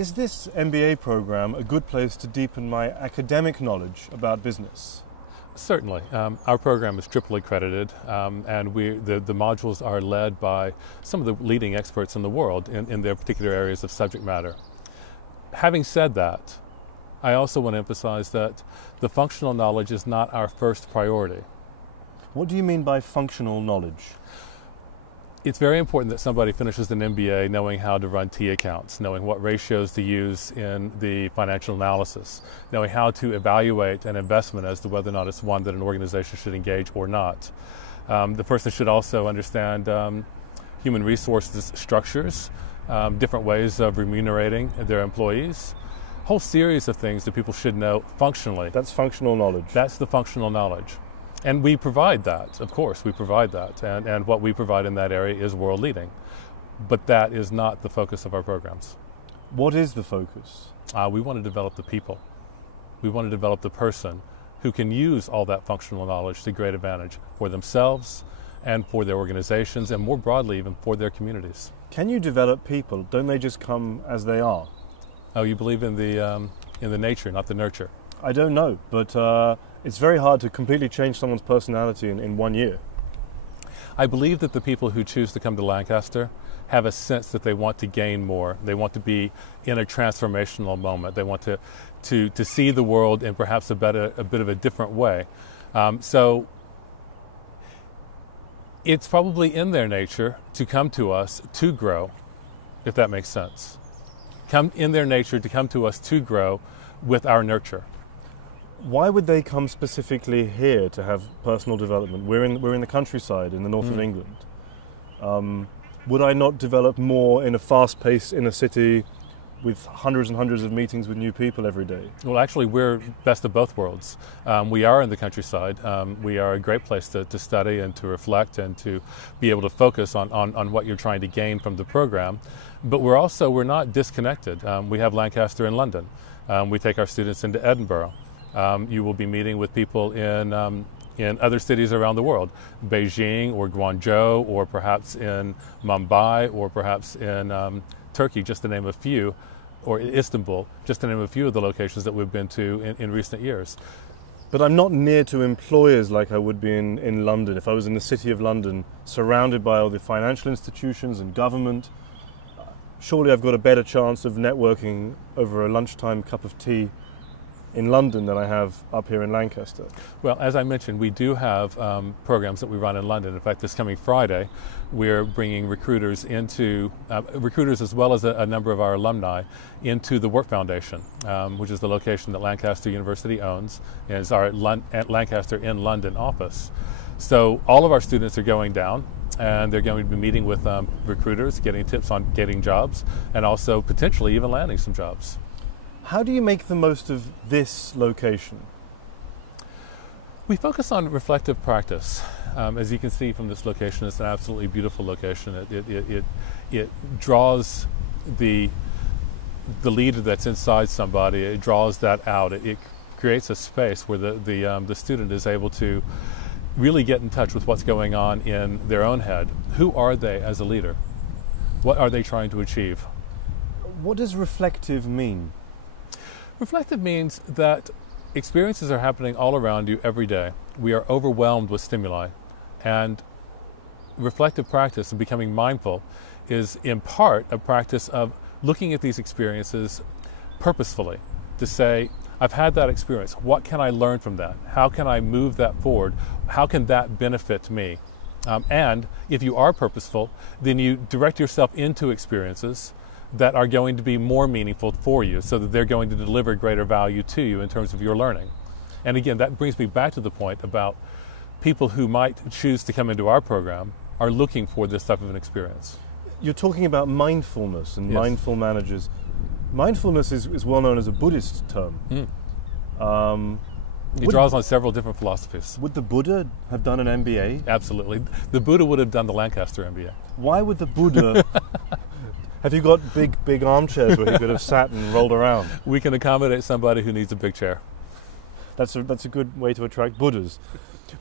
Is this MBA program a good place to deepen my academic knowledge about business? Certainly. Our program is triple accredited, and the modules are led by some of the leading experts in the world in their particular areas of subject matter. Having said that, I also want to emphasize that the functional knowledge is not our first priority. What do you mean by functional knowledge? It's very important that somebody finishes an MBA knowing how to run T accounts, knowing what ratios to use in the financial analysis, knowing how to evaluate an investment as to whether or not it's one that an organization should engage or not. The person should also understand human resources structures, different ways of remunerating their employees, a whole series of things that people should know functionally. That's functional knowledge. That's the functional knowledge. And we provide that, of course, we provide that. And what we provide in that area is world leading. But that is not the focus of our programs. What is the focus? We want to develop the people. We want to develop the person who can use all that functional knowledge to great advantage for themselves and for their organizations and more broadly even for their communities. Can you develop people? Don't they just come as they are? Oh, you believe in the nature, not the nurture? I don't know, but it's very hard to completely change someone's personality in 1 year. I believe that the people who choose to come to Lancaster have a sense that they want to gain more. They want to be in a transformational moment. They want to see the world in perhaps a bit of a different way. So it's probably in their nature to come to us to grow, if that makes sense. In their nature to come to us to grow with our nurture. Why would they come specifically here to have personal development? We're in the countryside in the north of England. Would I not develop more in a fast-paced inner city with hundreds and hundreds of meetings with new people every day? Well, actually, we're best of both worlds. We are in the countryside. We are a great place to study and to reflect and to be able to focus on what you're trying to gain from the program. But we're not disconnected. We have Lancaster in London. We take our students into Edinburgh. You will be meeting with people in other cities around the world, Beijing or Guangzhou, or perhaps in Mumbai, or perhaps in Turkey, just to name a few, or Istanbul, just to name a few of the locations that we've been to in recent years. But I'm not near to employers like I would be in London. If I was in the city of London, surrounded by all the financial institutions and government, surely I've got a better chance of networking over a lunchtime cup of tea in London than I have up here in Lancaster. Well, as I mentioned, we do have programs that we run in London. In fact, this coming Friday, we're bringing recruiters as well as a number of our alumni into the Work Foundation, which is the location that Lancaster University owns, and is our Lancaster in London office. So all of our students are going down, and they're going to be meeting with recruiters, getting tips on getting jobs, and also potentially even landing some jobs. How do you make the most of this location? We focus on reflective practice. As you can see from this location, it's an absolutely beautiful location. It draws the leader that's inside somebody. It draws that out. It creates a space where the student is able to really get in touch with what's going on in their own head. Who are they as a leader? What are they trying to achieve? What does reflective mean? Reflective means that experiences are happening all around you every day. We are overwhelmed with stimuli, and reflective practice and becoming mindful is in part a practice of looking at these experiences purposefully to say, I've had that experience. What can I learn from that? How can I move that forward? How can that benefit me? And if you are purposeful, then you direct yourself into experiences that are going to be more meaningful for you, so that they're going to deliver greater value to you in terms of your learning. And again, that brings me back to the point about people who might choose to come into our program are looking for this type of an experience. You're talking about mindfulness and Yes. mindful managers. Mindfulness is well known as a Buddhist term. It draws on several different philosophies. Would the Buddha have done an MBA? Absolutely. The Buddha would have done the Lancaster MBA. Why would the Buddha... Have you got big armchairs where he could have sat and rolled around? We can accommodate somebody who needs a big chair. That's a good way to attract Buddhas.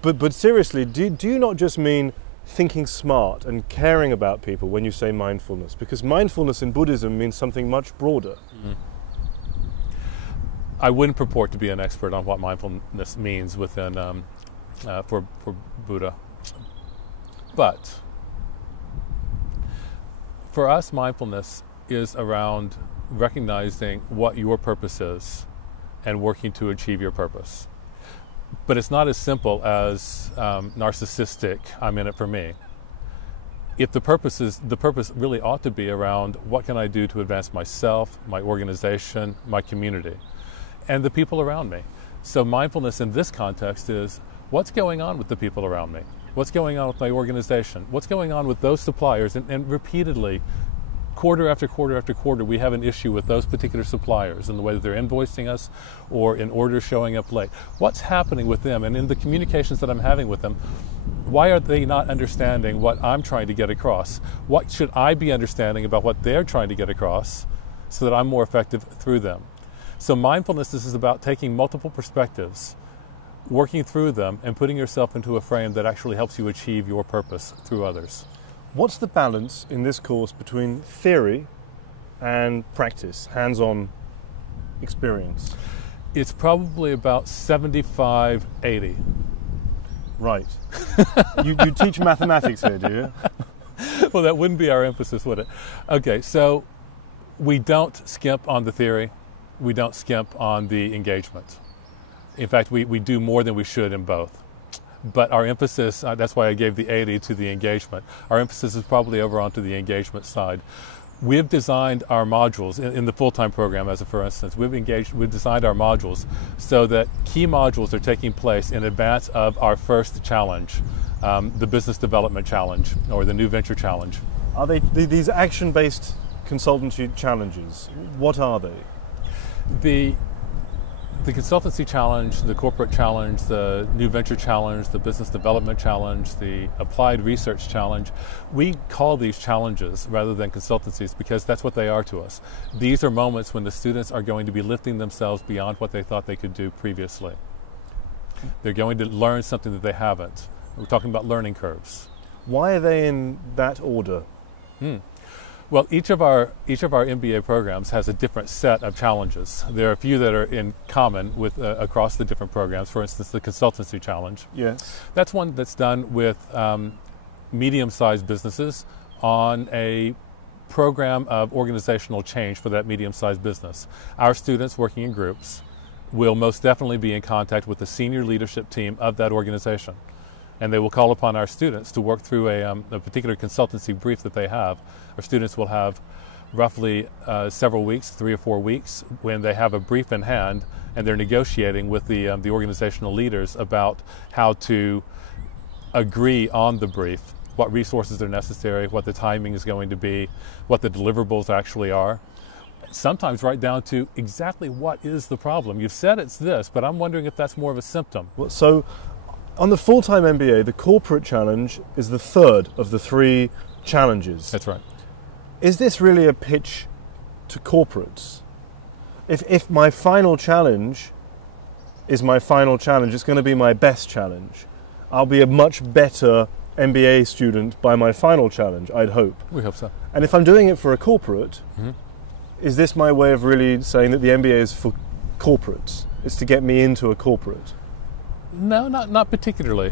But seriously, do you not just mean thinking smart and caring about people when you say mindfulness? Because mindfulness in Buddhism means something much broader. Mm-hmm. I wouldn't purport to be an expert on what mindfulness means within for Buddha, but for us, mindfulness is around recognizing what your purpose is and working to achieve your purpose. But it's not as simple as narcissistic, I'm in it for me. If the purpose really ought to be around what can I do to advance myself, my organization, my community, and the people around me. So mindfulness in this context is what's going on with the people around me? What's going on with my organization? What's going on with those suppliers? And repeatedly, quarter after quarter after quarter, we have an issue with those particular suppliers in the way that they're invoicing us or in orders showing up late. What's happening with them? And in the communications that I'm having with them, why are they not understanding what I'm trying to get across? What should I be understanding about what they're trying to get across so that I'm more effective through them? So mindfulness is about taking multiple perspectives, working through them, and putting yourself into a frame that actually helps you achieve your purpose through others. What's the balance in this course between theory and practice, hands-on experience? It's probably about 75-80. Right. You teach mathematics here, do you? Well, that wouldn't be our emphasis, would it? Okay, so we don't skimp on the theory. We don't skimp on the engagement. In fact, we do more than we should in both. But our emphasis, that's why I gave the 80 to the engagement. Our emphasis is probably over onto the engagement side. We've designed our modules in the full-time program, as a for instance. We've designed our modules so that key modules are taking place in advance of our first challenge, the business development challenge or the new venture challenge. Are they these action-based consultancy challenges? What are they? The consultancy challenge, the corporate challenge, the new venture challenge, the business development challenge, the applied research challenge, we call these challenges rather than consultancies because that's what they are to us. These are moments when the students are going to be lifting themselves beyond what they thought they could do previously. They're going to learn something that they haven't. We're talking about learning curves. Why are they in that order? Well, each of our MBA programs has a different set of challenges. There are a few that are in common with across the different programs. For instance, the consultancy challenge. Yes. That's one that's done with medium-sized businesses on a program of organizational change for that medium-sized business. Our students working in groups will most definitely be in contact with the senior leadership team of that organization. And they will call upon our students to work through a particular consultancy brief that they have. Our students will have roughly several weeks, 3 or 4 weeks, when they have a brief in hand and they're negotiating with the organizational leaders about how to agree on the brief, what resources are necessary, what the timing is going to be, what the deliverables actually are. Sometimes right down to exactly what is the problem. You've said it's this, but I'm wondering if that's more of a symptom. Well, so on the full-time MBA, the corporate challenge is the third of the 3 challenges. That's right. Is this really a pitch to corporates? If my final challenge is my final challenge, it's going to be my best challenge. I'll be a much better MBA student by my final challenge, I'd hope. We hope so. And if I'm doing it for a corporate, is this my way of really saying that the MBA is for corporates? It's to get me into a corporate? No, not particularly.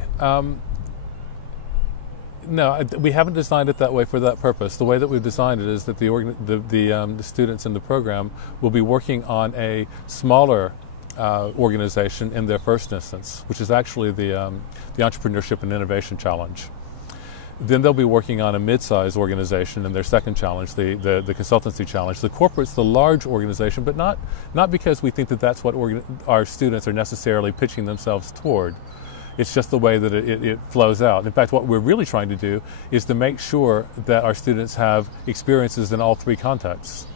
No, we haven't designed it that way for that purpose. The way that we've designed it is that the students in the program will be working on a smaller organization in their first instance, which is actually the Entrepreneurship and Innovation Challenge. Then they'll be working on a mid-sized organization in their second challenge, the Consultancy Challenge. The corporate's the large organization, but not because we think that that's what our students are necessarily pitching themselves toward. It's just the way that it flows out. In fact, what we're really trying to do is to make sure that our students have experiences in all 3 contexts.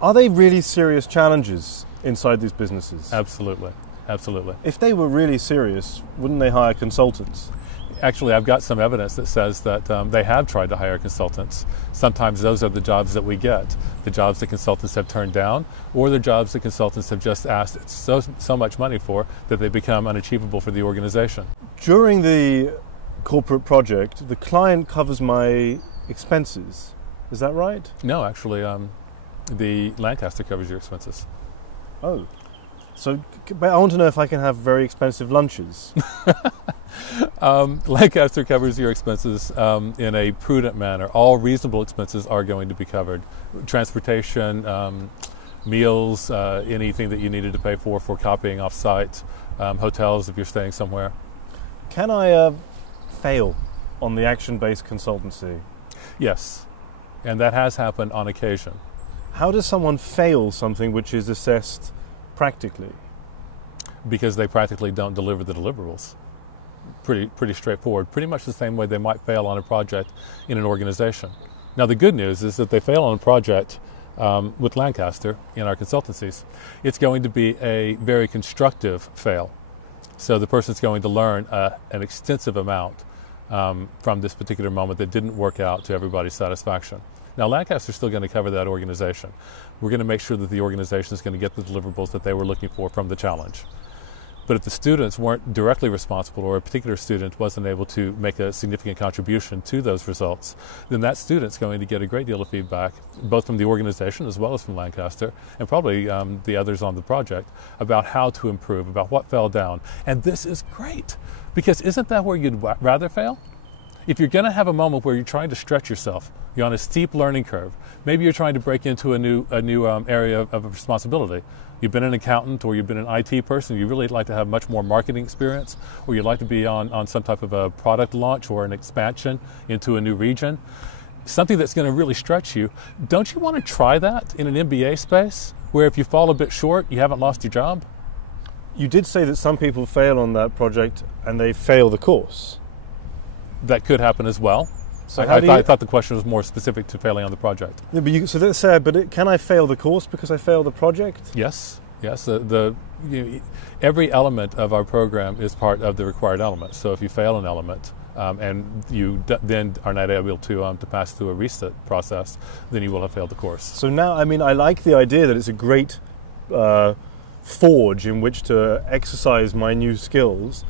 Are they really serious challenges inside these businesses? Absolutely, absolutely. If they were really serious, wouldn't they hire consultants? Actually, I've got some evidence that says that they have tried to hire consultants. Sometimes those are the jobs that we get, the jobs that consultants have turned down, or the jobs that consultants have just asked so much money for that they become unachievable for the organization. During the corporate project, the client covers my expenses. Is that right? No, actually, the Lancaster covers your expenses. Oh. So, but I want to know if I can have very expensive lunches. Lancaster covers your expenses in a prudent manner. All reasonable expenses are going to be covered. Transportation, meals, anything that you needed to pay for copying off-site, hotels if you're staying somewhere. Can I fail on the Action Based Consultancy? Yes, and that has happened on occasion. How does someone fail something which is assessed practically? Because they practically don't deliver the deliverables. Pretty straightforward. Pretty much the same way they might fail on a project in an organization. Now the good news is that they fail on a project with Lancaster in our consultancies. It's going to be a very constructive fail. So the person's going to learn an extensive amount from this particular moment that didn't work out to everybody's satisfaction. Now Lancaster's still going to cover that organization. We're going to make sure that the organization is going to get the deliverables that they were looking for from the challenge. But if the students weren't directly responsible, or a particular student wasn't able to make a significant contribution to those results, then that student's going to get a great deal of feedback, both from the organization as well as from Lancaster, and probably the others on the project, about how to improve, about what fell down. And this is great, because isn't that where you'd rather fail? If you're going to have a moment where you're trying to stretch yourself, you're on a steep learning curve, maybe you're trying to break into a new area of responsibility. You've been an accountant, or you've been an IT person, you really like to have much more marketing experience, or you'd like to be on some type of a product launch or an expansion into a new region, something that's going to really stretch you. Don't you want to try that in an MBA space, where if you fall a bit short, you haven't lost your job? You did say that some people fail on that project and they fail the course. That could happen as well. So I thought the question was more specific to failing on the project. Yeah, but so let's say, can I fail the course because I failed the project? Yes. Every element of our program is part of the required element. So if you fail an element and you then are not able to pass through a reset process, then you will have failed the course. So now, I like the idea that it's a great forge in which to exercise my new skills.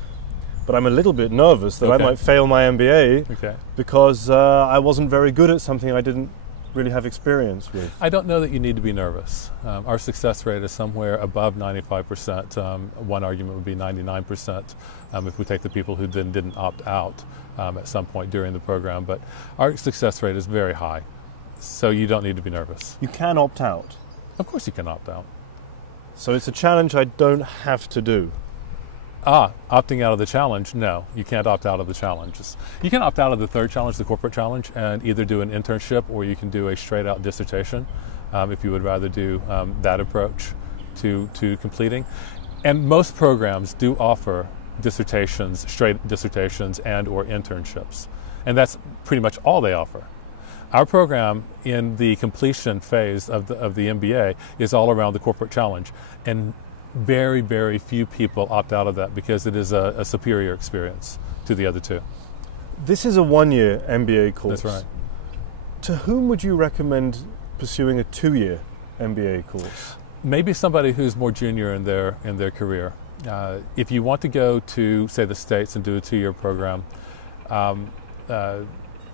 But I'm a little bit nervous that I might fail my MBA because I wasn't very good at something I didn't really have experience with. I don't know that you need to be nervous. Our success rate is somewhere above 95%. One argument would be 99% if we take the people who then didn't opt out at some point during the program. But our success rate is very high, so you don't need to be nervous. You can opt out? Of course you can opt out. So it's a challenge I don't have to do? Opting out of the challenge, no, you can't opt out of the challenges. You can opt out of the third challenge, the corporate challenge, and either do an internship or you can do a straight out dissertation if you would rather do that approach to completing. And most programs do offer dissertations, straight dissertations, and or internships. And that's pretty much all they offer. Our program in the completion phase of the MBA is all around the corporate challenge. And very, very few people opt out of that because it is a superior experience to the other two. This is a one-year MBA course. That's right. To whom would you recommend pursuing a 2-year MBA course? Maybe somebody who's more junior in their career. If you want to go to, say, the States and do a 2-year program,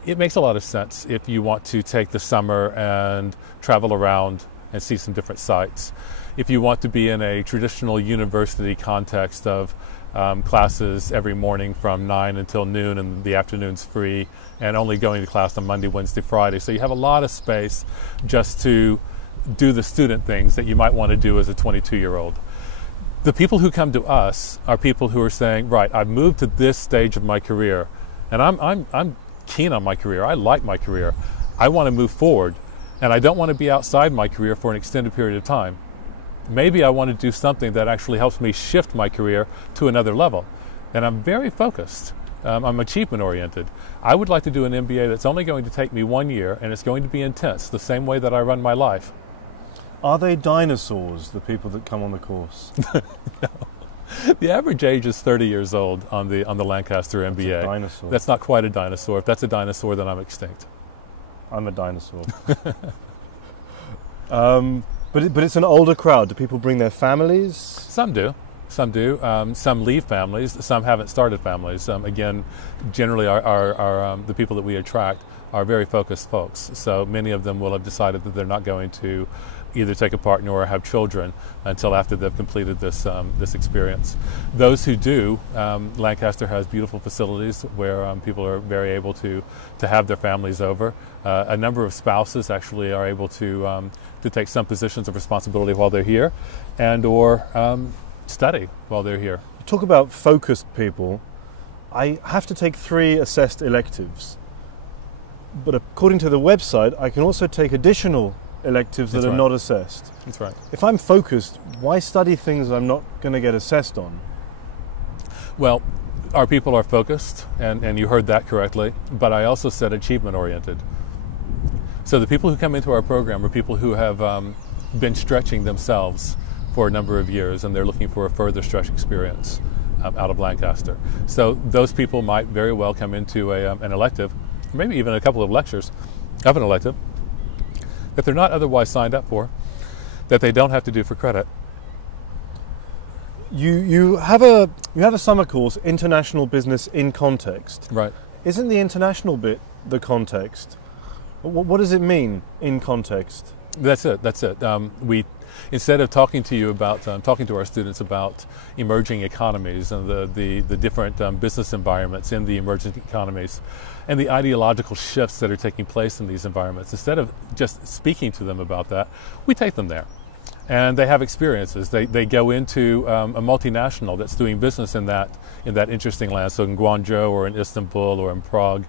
it makes a lot of sense if you want to take the summer and travel around and see some different sites. If you want to be in a traditional university context of classes every morning from 9 until noon and the afternoon's free, and only going to class on Monday, Wednesday, Friday. So you have a lot of space just to do the student things that you might want to do as a 22-year-old. The people who come to us are people who are saying, right, I've moved to this stage of my career, and I'm keen on my career. I like my career. I want to move forward, and I don't want to be outside my career for an extended period of time. Maybe I want to do something that actually helps me shift my career to another level. And I'm very focused. I'm achievement oriented. I would like to do an MBA that's only going to take me 1 year, and it's going to be intense, the same way that I run my life. Are they dinosaurs, the people that come on the course? No. The average age is 30 years old on the Lancaster MBA. That's a dinosaur. That's not quite a dinosaur. If that's a dinosaur, then I'm extinct. I'm a dinosaur. But it's an older crowd. Do people bring their families? Some do. Some do. Some leave families. Some haven't started families. Again, generally the people that we attract are very focused folks. So many of them will have decided that they're not going to either take a partner or have children until after they've completed this experience. Those who do, Lancaster has beautiful facilities where people are very able to have their families over. A number of spouses actually are able to take some positions of responsibility while they're here, and or study while they're here. Talk about focused people. I have to take 3 assessed electives, but according to the website, I can also take additional electives that are not assessed. That's right. If I'm focused, why study things I'm not going to get assessed on? Well, our people are focused, and you heard that correctly, but I also said achievement-oriented. So the people who come into our program are people who have been stretching themselves for a number of years, and they're looking for a further stretch experience out of Lancaster. So those people might very well come into an elective, maybe even a couple of lectures of an elective, that they're not otherwise signed up for, that they don't have to do for credit. You have a summer course, International Business in Context. Right. Isn't the international bit the context? What does it mean, in context? That's it. We, instead of talking to our students about emerging economies and the different business environments in the emerging economies and the ideological shifts that are taking place in these environments, instead of just speaking to them about that, we take them there. And they have experiences. They go into a multinational that's doing business in that interesting land, so in Guangzhou or in Istanbul or in Prague.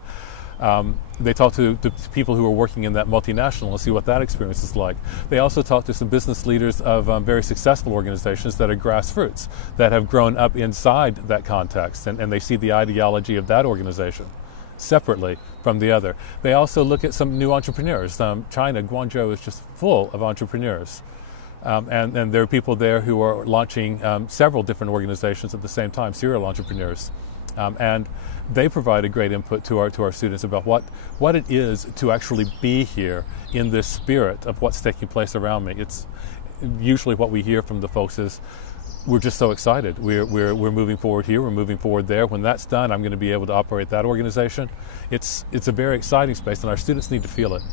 They talk to people who are working in that multinational and see what that experience is like. They also talk to some business leaders of very successful organizations that are grassroots, that have grown up inside that context, and they see the ideology of that organization separately from the other. They also look at some new entrepreneurs. China, Guangzhou is just full of entrepreneurs. And there are people there who are launching several different organizations at the same time, serial entrepreneurs. And they provide a great input to our students about what it is to actually be here in this spirit of what's taking place around me. It's usually what we hear from the folks is, we're just so excited. We're moving forward here, we're moving forward there. When that's done, I'm going to be able to operate that organization. It's a very exciting space, and our students need to feel it.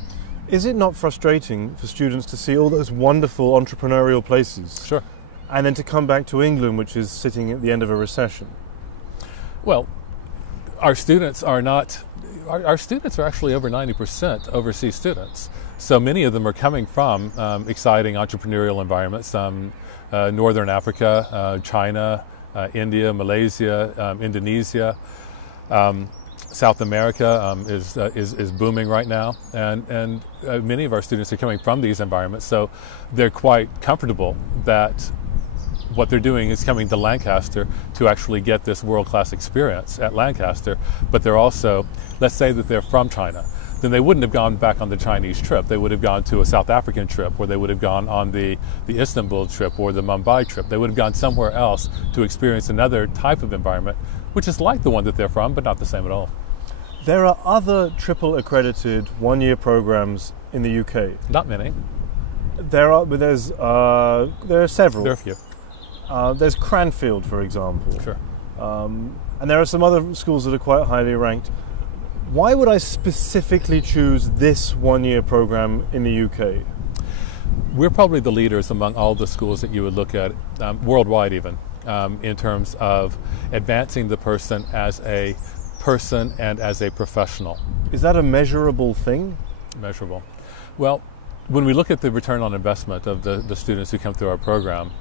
Is it not frustrating for students to see all those wonderful entrepreneurial places? Sure. And then to come back to England, which is sitting at the end of a recession? Well, our students are actually over 90% overseas students. So many of them are coming from exciting entrepreneurial environments, Northern Africa, China, India, Malaysia, Indonesia. South America is booming right now, and many of our students are coming from these environments, so they're quite comfortable that what they're doing is coming to Lancaster to actually get this world-class experience at Lancaster. But they're also, let's say that they're from China, then they wouldn't have gone back on the Chinese trip. They would have gone to a South African trip, or they would have gone on the Istanbul trip or the Mumbai trip. They would have gone somewhere else to experience another type of environment, which is like the one that they're from, but not the same at all. There are other triple accredited one-year programs in the UK. Not many. There are several. There are a few. There's Cranfield, for example. Sure. And there are some other schools that are quite highly ranked. Why would I specifically choose this one-year program in the UK? We're probably the leaders among all the schools that you would look at, worldwide even, in terms of advancing the person as a person and as a professional. Is that a measurable thing? Measurable. Well, when we look at the return on investment of the students who come through our program,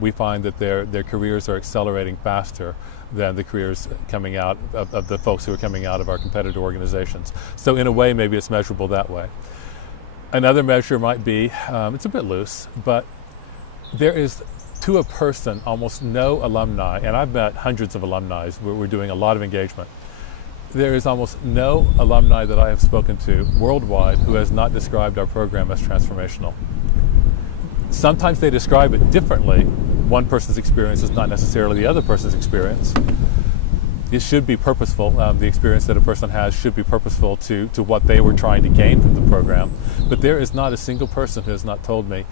we find that their careers are accelerating faster than the careers coming out of the folks who are coming out of our competitor organizations. So in a way, maybe it's measurable that way. Another measure might be, it's a bit loose, but there is, to a person, almost no alumni, and I've met hundreds of alumni, we're doing a lot of engagement. There is almost no alumni that I have spoken to worldwide who has not described our program as transformational. Sometimes they describe it differently. One person's experience is not necessarily the other person's experience. It should be purposeful. The experience that a person has should be purposeful to what they were trying to gain from the program. But there is not a single person who has not told me,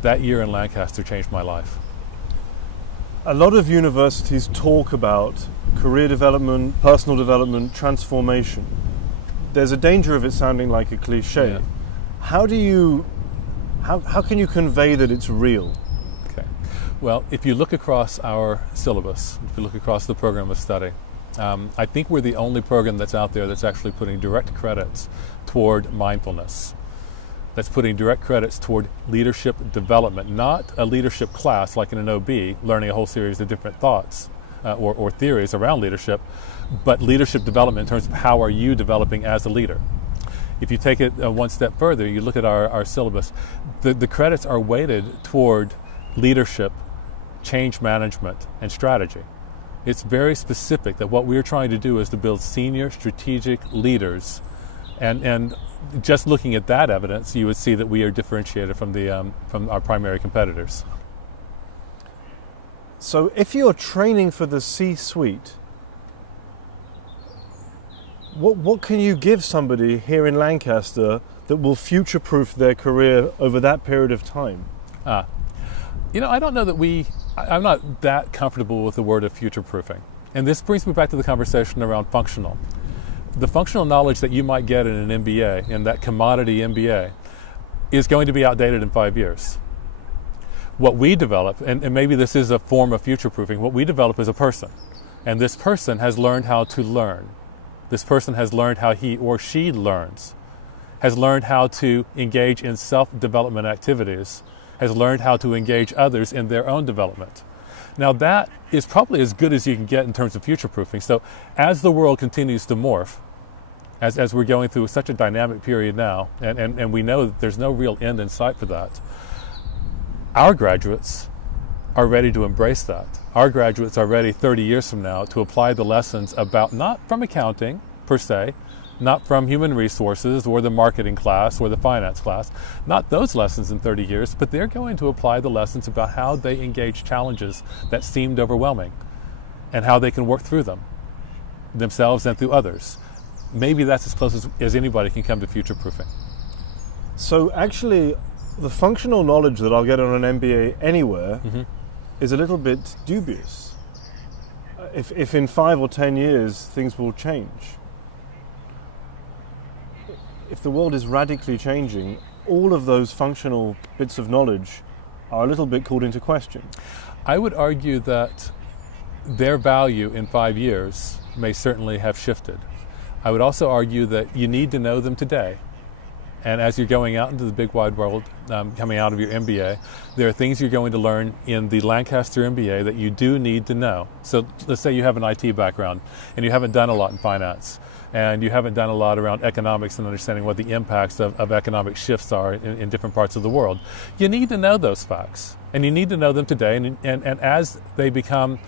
that year in Lancaster changed my life. A lot of universities talk about career development, personal development, transformation. There's a danger of it sounding like a cliché. Yeah. How can you convey that it's real? Okay. Well, if you look across our syllabus, if you look across the program of study, I think we're the only program that's out there that's actually putting direct credits toward mindfulness. That's putting direct credits toward leadership development, not a leadership class like in an OB, learning a whole series of different thoughts or theories around leadership, but leadership development in terms of how are you developing as a leader. If you take it one step further, you look at our syllabus, the credits are weighted toward leadership, change management, and strategy. It's very specific that what we're trying to do is to build senior strategic leaders, and just looking at that evidence, you would see that we are differentiated from our primary competitors. So if you're training for the C-suite, what can you give somebody here in Lancaster that will future-proof their career over that period of time? I don't know that I'm not that comfortable with the word of future-proofing. And this brings me back to the conversation around functional. The functional knowledge that you might get in an MBA, in that commodity MBA, is going to be outdated in 5 years. What we develop, and maybe this is a form of future-proofing, what we develop is a person. And this person has learned how to learn. This person has learned how he or she learns, has learned how to engage in self-development activities, has learned how to engage others in their own development. Now that is probably as good as you can get in terms of future-proofing. So as the world continues to morph, as we're going through such a dynamic period now, and we know that there's no real end in sight for that, our graduates are ready to embrace that. Our graduates are ready 30 years from now to apply the lessons about, not from accounting per se, not from human resources or the marketing class or the finance class, not those lessons in 30 years, but they're going to apply the lessons about how they engage challenges that seemed overwhelming and how they can work through them, themselves and through others. Maybe that's as close as anybody can come to future-proofing. So actually, the functional knowledge that I'll get on an MBA anywhere is a little bit dubious. If in 5 or 10 years things will change. If the world is radically changing, all of those functional bits of knowledge are a little bit called into question. I would argue that their value in 5 years may certainly have shifted. I would also argue that you need to know them today. And as you're going out into the big wide world, coming out of your MBA, there are things you're going to learn in the Lancaster MBA that you do need to know. So let's say you have an IT background and you haven't done a lot in finance, and you haven't done a lot around economics and understanding what the impacts of economic shifts are in different parts of the world. You need to know those facts, and you need to know them today, and as they become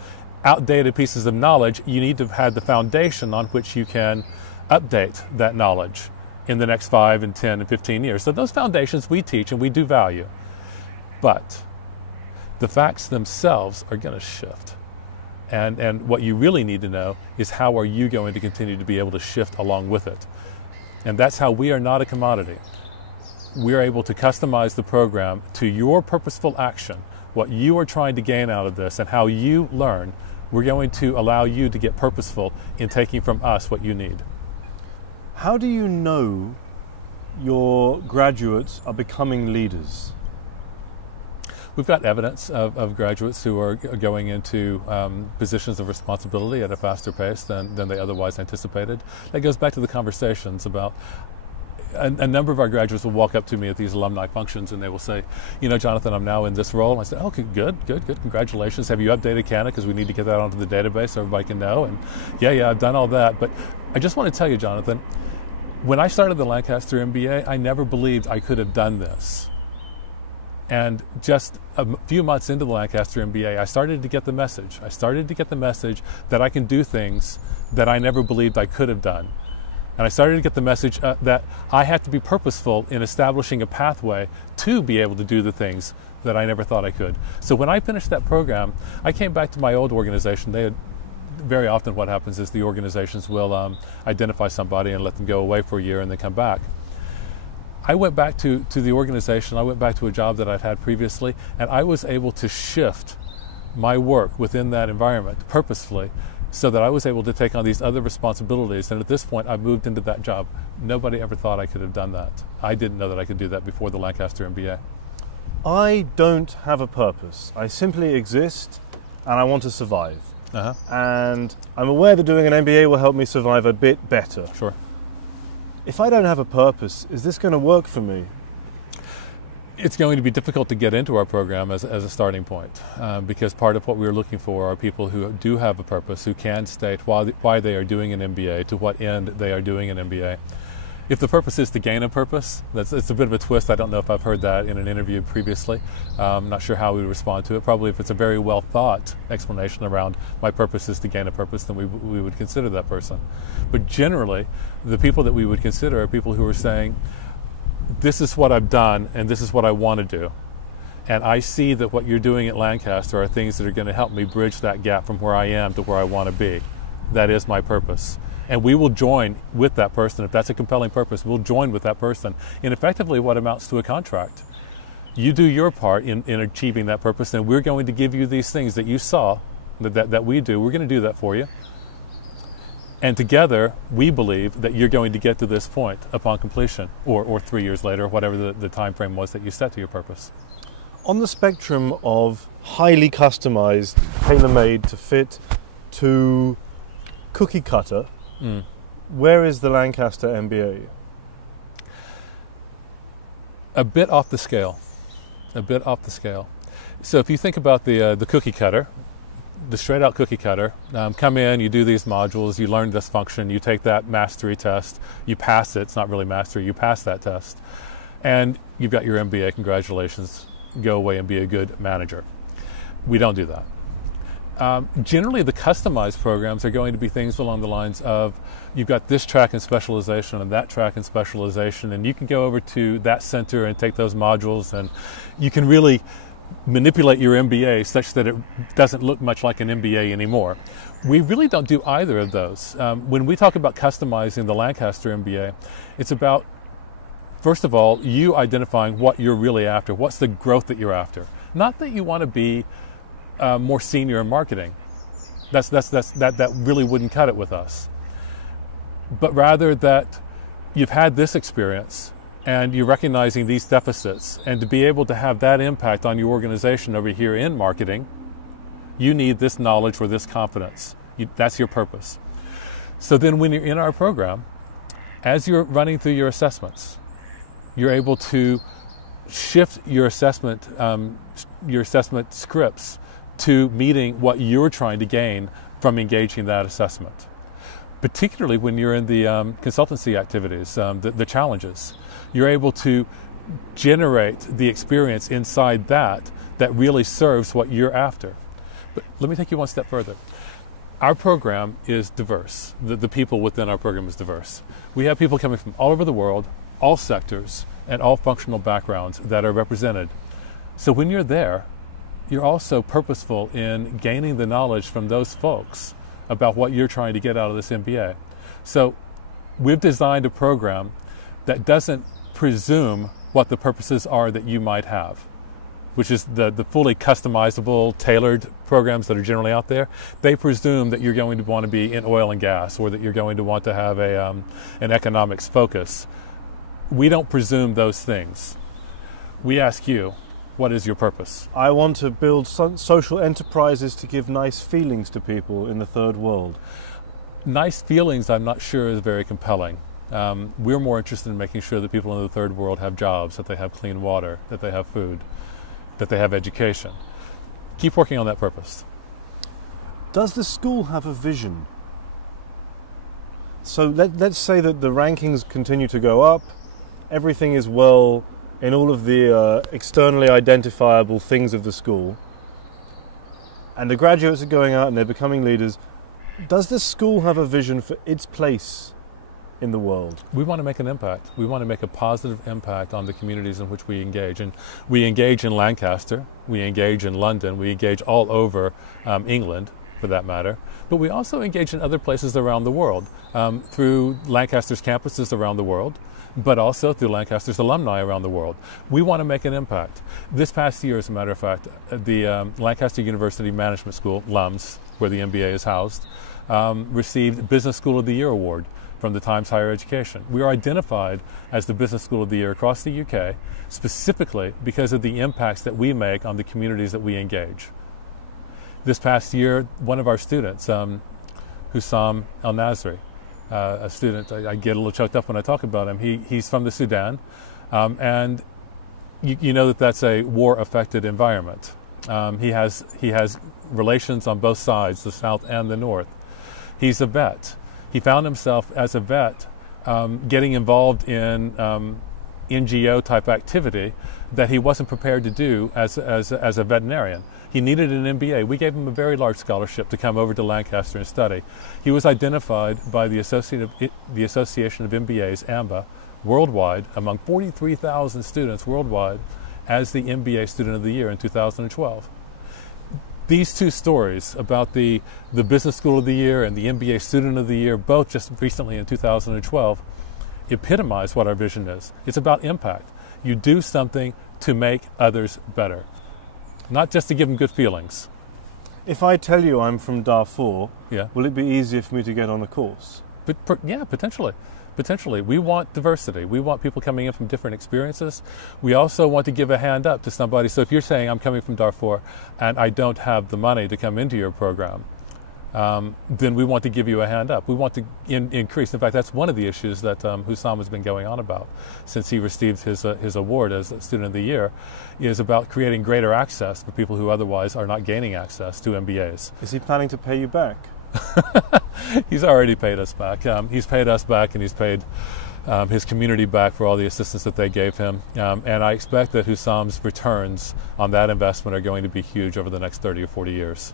outdated pieces of knowledge, you need to have the foundation on which you can update that knowledge in the next 5 and 10 and 15 years. So those foundations we teach and we do value, but the facts themselves are going to shift. And what you really need to know is how are you going to continue to be able to shift along with it. And that's how we are not a commodity. We're able to customize the program to your purposeful action, what you are trying to gain out of this and how you learn. We're going to allow you to get purposeful in taking from us what you need. How do you know your graduates are becoming leaders? We've got evidence of graduates who are going into positions of responsibility at a faster pace than they otherwise anticipated. That goes back to the conversations about a number of our graduates will walk up to me at these alumni functions and they will say, you know, Jonathan, I'm now in this role. And I said, okay, good, congratulations. Have you updated Canada? Because we need to get that onto the database so everybody can know. And yeah, I've done all that. But I just want to tell you, Jonathan, when I started the Lancaster MBA, I never believed I could have done this. And just a few months into the Lancaster MBA, I started to get the message. I started to get the message that I can do things that I never believed I could have done. And I started to get the message that I had to be purposeful in establishing a pathway to be able to do the things that I never thought I could. So when I finished that program, I came back to my old organization. They had, very often what happens is the organizations will identify somebody and let them go away for a year and then come back. I went back to the organization, I went back to a job that I'd had previously, and I was able to shift my work within that environment purposefully so that I was able to take on these other responsibilities. And at this point, I moved into that job. Nobody ever thought I could have done that. I didn't know that I could do that before the Lancaster MBA. I don't have a purpose. I simply exist and I want to survive. And I'm aware that doing an MBA will help me survive a bit better. Sure. If I don't have a purpose, is this going to work for me? It's going to be difficult to get into our program as a starting point because part of what we're looking for are people who do have a purpose, who can state why they are doing an MBA, to what end they are doing an MBA. If the purpose is to gain a purpose, it's a bit of a twist. I don't know if I've heard that in an interview previously. I'm not sure how we would respond to it. Probably if it's a very well thought explanation around my purpose is to gain a purpose, then we would consider that person. But generally, the people that we would consider are people who are saying, this is what I've done and this is what I want to do. And I see that what you're doing at Lancaster are things that are going to help me bridge that gap from where I am to where I want to be. That is my purpose. And we will join with that person. If that's a compelling purpose, we'll join with that person in effectively what amounts to a contract. You do your part in achieving that purpose, and we're going to give you these things that you saw that we do. We're going to do that for you. And together, we believe that you're going to get to this point upon completion, or 3 years later, whatever the time frame was that you set to your purpose. On the spectrum of highly customized, tailor-made to fit, to cookie cutter, where is the Lancaster MBA? A bit off the scale. A bit off the scale. So if you think about the cookie cutter, the straight-out cookie cutter, come in, you do these modules, you learn this function, you take that mastery test, you pass it. It's not really mastery, you pass that test, and you've got your MBA. Congratulations. Go away and be a good manager. We don't do that. Generally, the customized programs are going to be things along the lines of you've got this track in specialization and that track in specialization, and you can go over to that center and take those modules, and you can really manipulate your MBA such that it doesn't look much like an MBA anymore. We really don't do either of those. When we talk about customizing the Lancaster MBA, it's about, first of all, you identifying what you're really after. What's the growth that you're after? Not that you want to be more senior in marketing. That really wouldn't cut it with us. But rather that you've had this experience and you're recognizing these deficits, and to be able to have that impact on your organization over here in marketing, you need this knowledge or this confidence. That's your purpose. So then when you're in our program, as you're running through your assessments, you're able to shift your assessment scripts to meeting what you're trying to gain from engaging that assessment. Particularly when you're in the consultancy activities, the challenges, you're able to generate the experience inside that really serves what you're after. But let me take you one step further. Our program is diverse. The people within our program is diverse. We have people coming from all over the world, all sectors, and all functional backgrounds that are represented. So when you're there, you're also purposeful in gaining the knowledge from those folks about what you're trying to get out of this MBA. So we've designed a program that doesn't presume what the purposes are that you might have, which is the fully customizable, tailored programs that are generally out there. They presume that you're going to want to be in oil and gas, or that you're going to want to have an economics focus. We don't presume those things. We ask you, what is your purpose? I want to build social enterprises to give nice feelings to people in the third world. Nice feelings, I'm not sure, is very compelling. We're more interested in making sure that people in the third world have jobs, that they have clean water, that they have food, that they have education. Keep working on that purpose. Does the school have a vision? So let's say that the rankings continue to go up, everything is well in all of the externally identifiable things of the school, and the graduates are going out and they're becoming leaders. Does the school have a vision for its place in the world? We want to make an impact. We want to make a positive impact on the communities in which we engage. And we engage in Lancaster, we engage in London, we engage all over England, for that matter. But we also engage in other places around the world, through Lancaster's campuses around the world, but also through Lancaster's alumni around the world. We want to make an impact. This past year, as a matter of fact, the Lancaster University Management School, LUMS, where the MBA is housed, received Business School of the Year award from the Times Higher Education. We are identified as the Business School of the Year across the UK, specifically because of the impacts that we make on the communities that we engage. This past year, one of our students, Hussam El-Nasri, a student, I get a little choked up when I talk about him. He's from the Sudan, and you know that that's a war-affected environment. He has relations on both sides, the South and the North. He's a vet. He found himself as a vet getting involved in NGO-type activity that he wasn't prepared to do as a veterinarian. He needed an MBA. We gave him a very large scholarship to come over to Lancaster and study. He was identified by the Association of MBAs, AMBA, worldwide, among 43,000 students worldwide, as the MBA Student of the Year in 2012. These two stories about the Business School of the Year and the MBA Student of the Year, both just recently in 2012, epitomize what our vision is. It's about impact. You do something to make others better, not just to give them good feelings. If I tell you I'm from Darfur, Yeah. will it be easier for me to get on the course? But yeah, potentially. Potentially. We want diversity. We want people coming in from different experiences. We also want to give a hand up to somebody. So if you're saying, I'm coming from Darfur and I don't have the money to come into your program, then we want to give you a hand up. We want to increase. In fact, that's one of the issues that Hussam has been going on about since he received his award as Student of the Year, is about creating greater access for people who otherwise are not gaining access to MBAs. Is he planning to pay you back? He's already paid us back. He's paid us back, and he's paid his community back for all the assistance that they gave him. And I expect that Hussam's returns on that investment are going to be huge over the next 30 or 40 years.